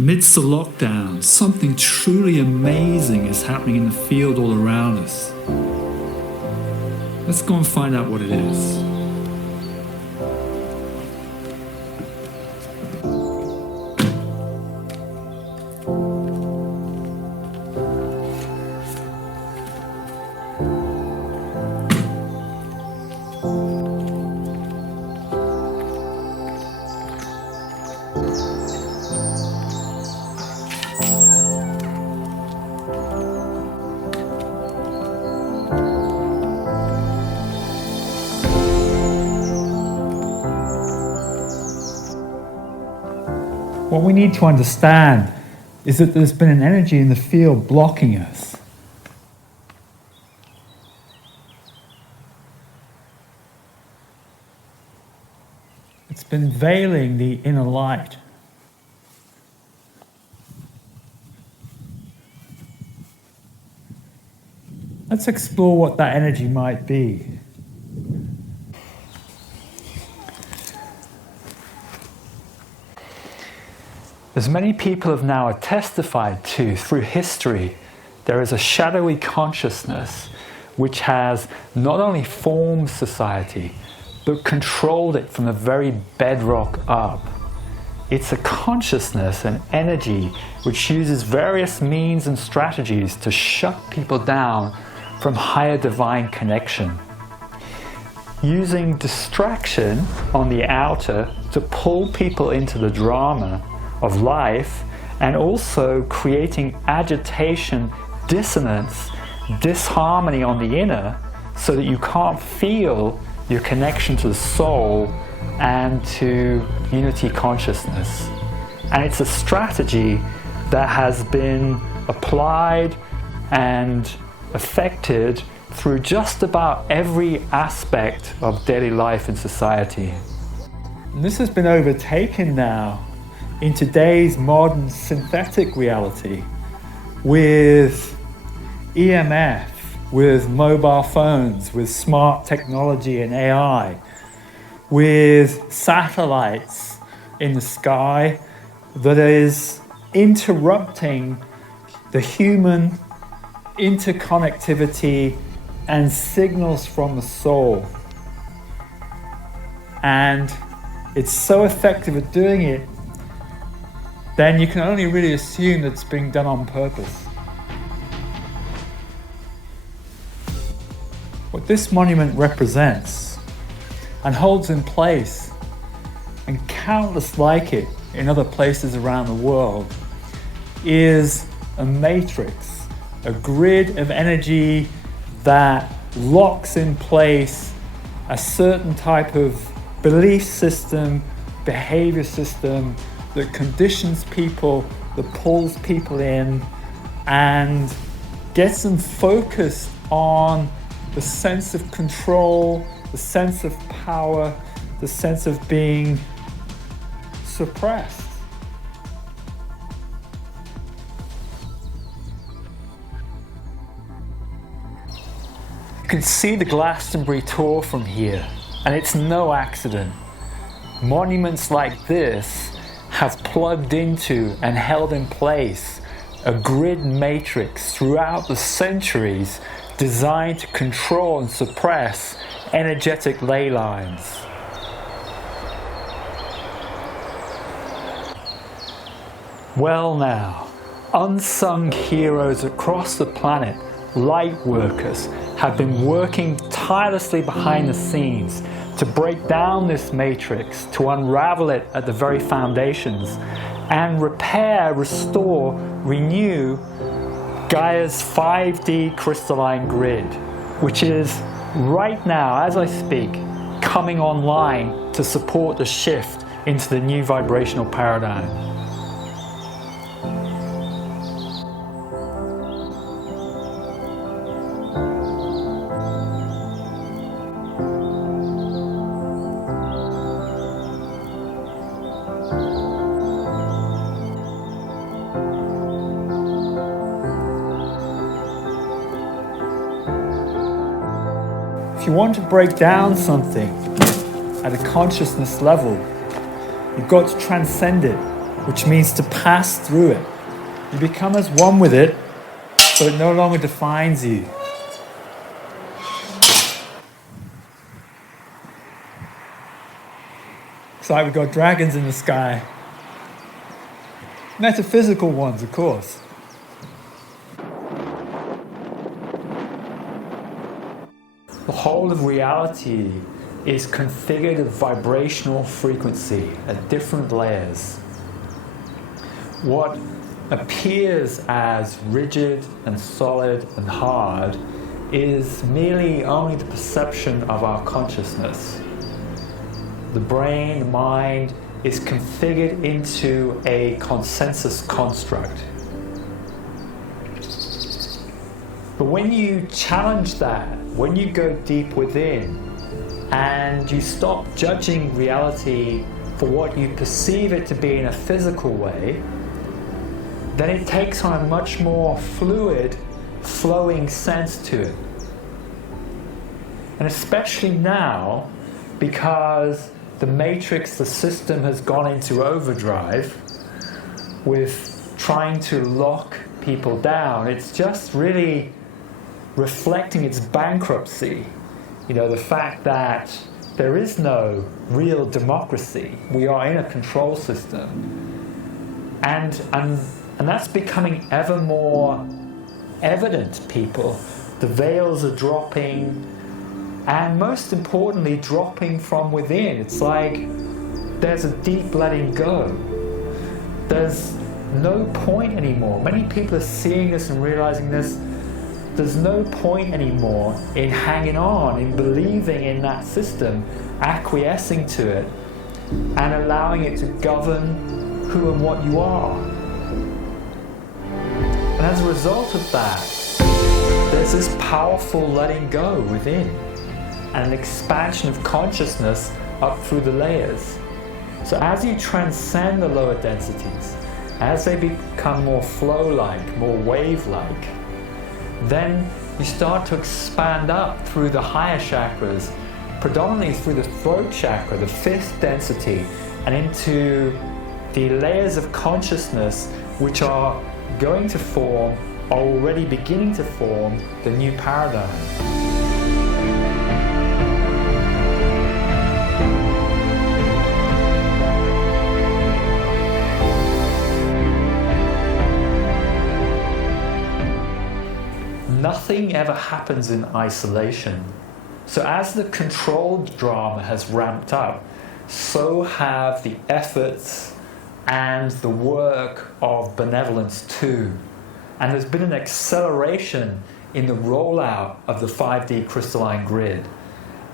Amidst the lockdown, something truly amazing is happening in the field all around us. Let's go and find out what it is. What we need to understand is that there's been an energy in the field blocking us. It's been veiling the inner light. Let's explore what that energy might be. As many people have now testified to through history, there is a shadowy consciousness which has not only formed society, but controlled it from the very bedrock up. It's a consciousness and energy which uses various means and strategies to shut people down from higher divine connection. Using distraction on the outer to pull people into the drama of life, and also creating agitation, dissonance, disharmony on the inner, so that you can't feel your connection to the soul and to unity consciousness. And it's a strategy that has been applied and affected through just about every aspect of daily life and society. And this has been overtaken now in today's modern synthetic reality with EMF, with mobile phones, with smart technology and AI, with satellites in the sky that is interrupting the human interconnectivity and signals from the soul. And it's so effective at doing it, then you can only really assume that it's being done on purpose. What this monument represents and holds in place, and countless like it in other places around the world, is a matrix, a grid of energy that locks in place a certain type of belief system, behavior system, that conditions people, that pulls people in and gets them focused on the sense of control, the sense of power, the sense of being suppressed. You can see the Glastonbury tour from here, and it's no accident. Monuments like this have plugged into and held in place a grid matrix throughout the centuries designed to control and suppress energetic ley lines. Well now, unsung heroes across the planet, Lightworkers, have been working tirelessly behind the scenes to break down this matrix, to unravel it at the very foundations, and repair, restore, renew Gaia's 5D crystalline grid, which is right now, as I speak, coming online to support the shift into the new vibrational paradigm. If you want to break down something at a consciousness level, you've got to transcend it which means to pass through it. You become as one with it, so it no longer defines you. It's like we've got dragons in the sky. Metaphysical ones, of course. The whole of reality is configured at vibrational frequency at different layers. What appears as rigid and solid and hard is merely only the perception of our consciousness. The brain, the mind, is configured into a consensus construct. But when you challenge that, when you go deep within and you stop judging reality for what you perceive it to be in a physical way, then it takes on a much more fluid, flowing sense to it. And especially now, because the matrix, the system has gone into overdrive with trying to lock people down, it's just really reflecting its bankruptcy. You know, the fact that there is no real democracy. We are in a control system. And that's becoming ever more evident to people. The veils are dropping, and most importantly, dropping from within. It's like there's a deep letting go. There's no point anymore. Many people are seeing this and realizing this. There's no point anymore in hanging on, in believing in that system, acquiescing to it, and allowing it to govern who and what you are. And as a result of that, there's this powerful letting go within, and an expansion of consciousness up through the layers. So as you transcend the lower densities, as they become more flow-like, more wave-like, then you start to expand up through the higher chakras, predominantly through the throat chakra, the fifth density, and into the layers of consciousness which are going to form, are already beginning to form, the new paradigm. Nothing ever happens in isolation. So as the control drama has ramped up, so have the efforts and the work of benevolence too. And there's been an acceleration in the rollout of the 5D crystalline grid.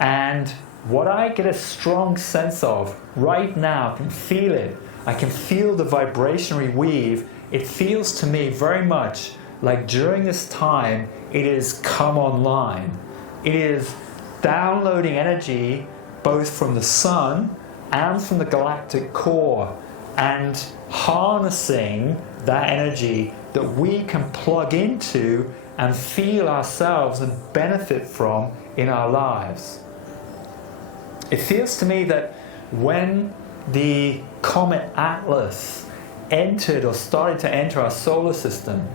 And what I get a strong sense of right now, I can feel it. I can feel the vibrationary weave. It feels to me very much like during this time, it is come online. It is downloading energy both from the sun and from the galactic core, and harnessing that energy that we can plug into and feel ourselves and benefit from in our lives. It feels to me that when the comet Atlas entered or started to enter our solar system,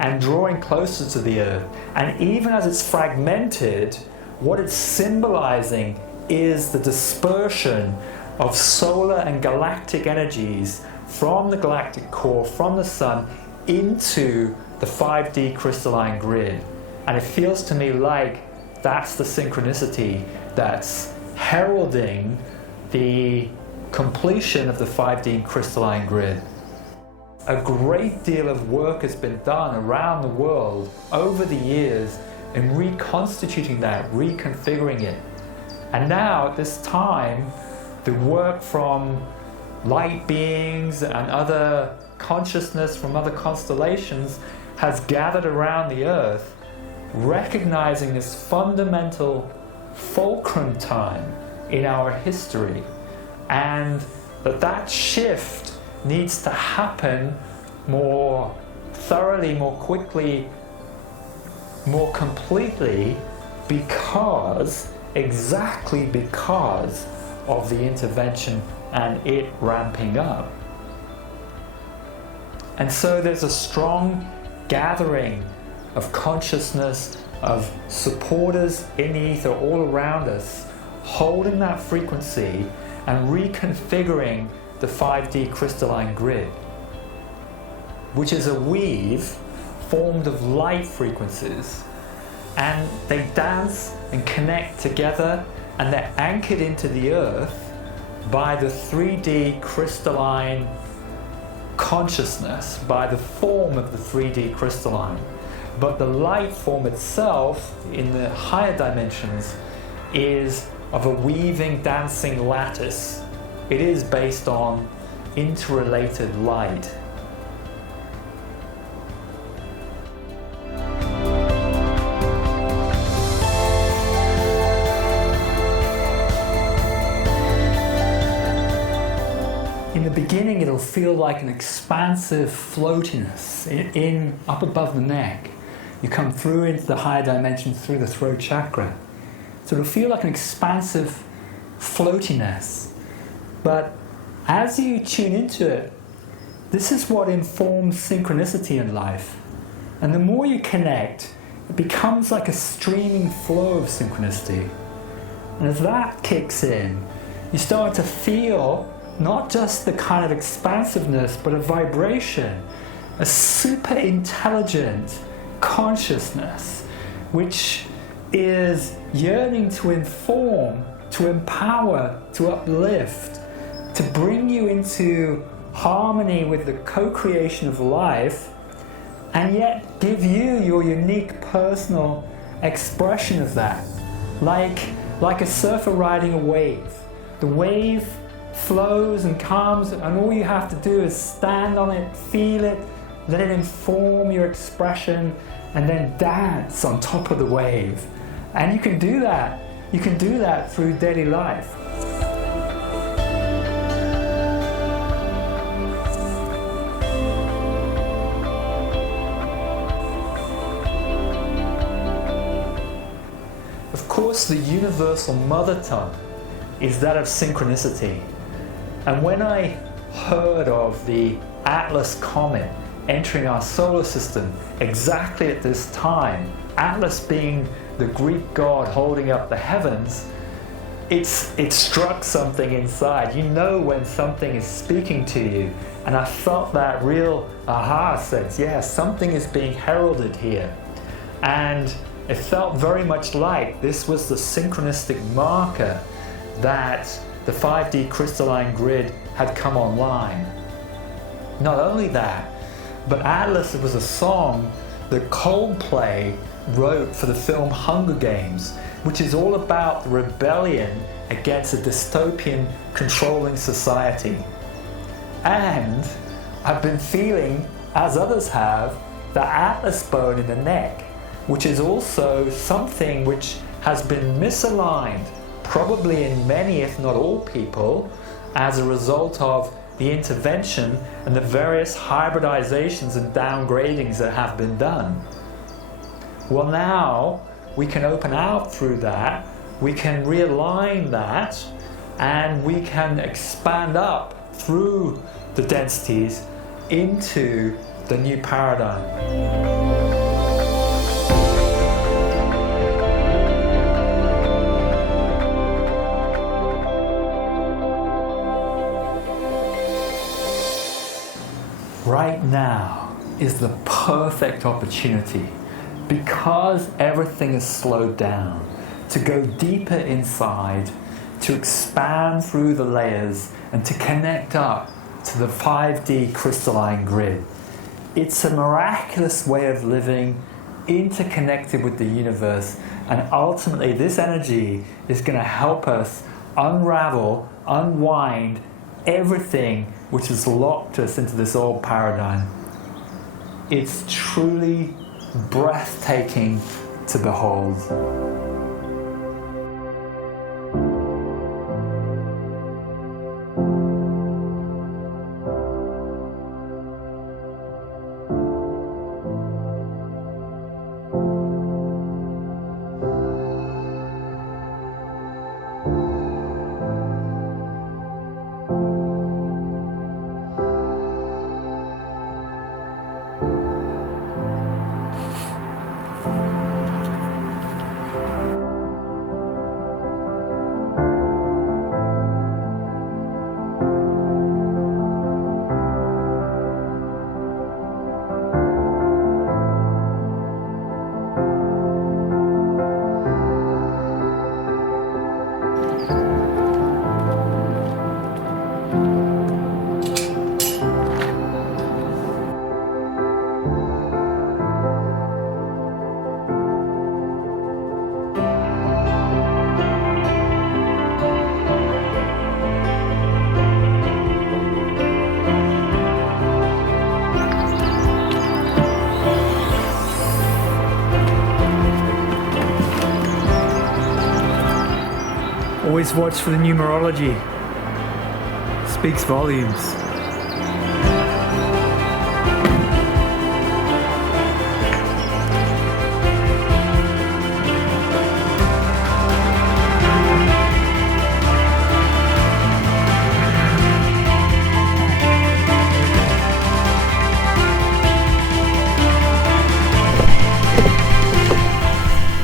and drawing closer to the Earth, and even as it's fragmented, what it's symbolizing is the dispersion of solar and galactic energies from the galactic core, from the sun, into the 5D crystalline grid. And it feels to me like that's the synchronicity that's heralding the completion of the 5D crystalline grid. A great deal of work has been done around the world over the years in reconstituting that, reconfiguring it. And now at this time, the work from light beings and other consciousness from other constellations has gathered around the Earth, recognizing this fundamental fulcrum time in our history, and that shift needs to happen more thoroughly, more quickly, more completely, exactly because of the intervention and it ramping up. And so there's a strong gathering of consciousness, of supporters in the ether all around us, holding that frequency and reconfiguring the 5D crystalline grid, which is a weave formed of light frequencies. And they dance and connect together, and they're anchored into the earth by the 3D crystalline consciousness, by the form of the 3D crystalline. But the light form itself in the higher dimensions is of a weaving, dancing lattice. It is based on interrelated light. In the beginning, it'll feel like an expansive floatiness in up above the neck. You come through into the higher dimensions through the throat chakra. So it'll feel like an expansive floatiness. But as you tune into it, this is what informs synchronicity in life. And the more you connect, it becomes like a streaming flow of synchronicity. And as that kicks in, you start to feel not just the kind of expansiveness, but a vibration, a super intelligent consciousness, which is yearning to inform, to empower, to uplift, to bring you into harmony with the co-creation of life, and yet give you your unique personal expression of that. Like a surfer riding a wave. The wave flows and comes, and all you have to do is stand on it, feel it, let it inform your expression, and then dance on top of the wave. And you can do that. You can do that through daily life. Of course, the universal mother tongue is that of synchronicity. And when I heard of the Atlas comet entering our solar system exactly at this time, Atlas being the Greek god holding up the heavens, it struck something inside. You know when something is speaking to you. And I felt that real aha sense. Yeah, something is being heralded here. And it felt very much like this was the synchronistic marker that the 5D crystalline grid had come online. Not only that, but Atlas was a song that Coldplay wrote for the film Hunger Games, which is all about the rebellion against a dystopian controlling society. And I've been feeling, as others have, the Atlas bone in the neck, which is also something which has been misaligned, probably in many, if not all people, as a result of the intervention and the various hybridizations and downgradings that have been done. Well, now we can open out through that, we can realign that, and we can expand up through the densities into the new paradigm. Right now is the perfect opportunity, because everything is slowed down, to go deeper inside, to expand through the layers, and to connect up to the 5D crystalline grid. It's a miraculous way of living, interconnected with the universe, and ultimately this energy is going to help us unravel, unwind everything which has locked us into this old paradigm. It's truly breathtaking to behold. Always watch for the numerology. Speaks volumes.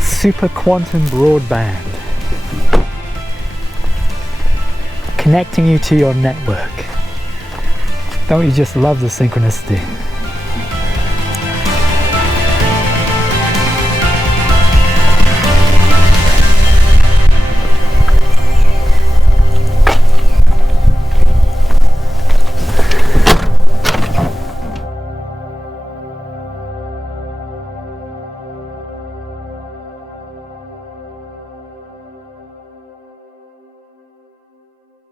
Super quantum broadband, connecting you to your network. Don't you just love the synchronicity?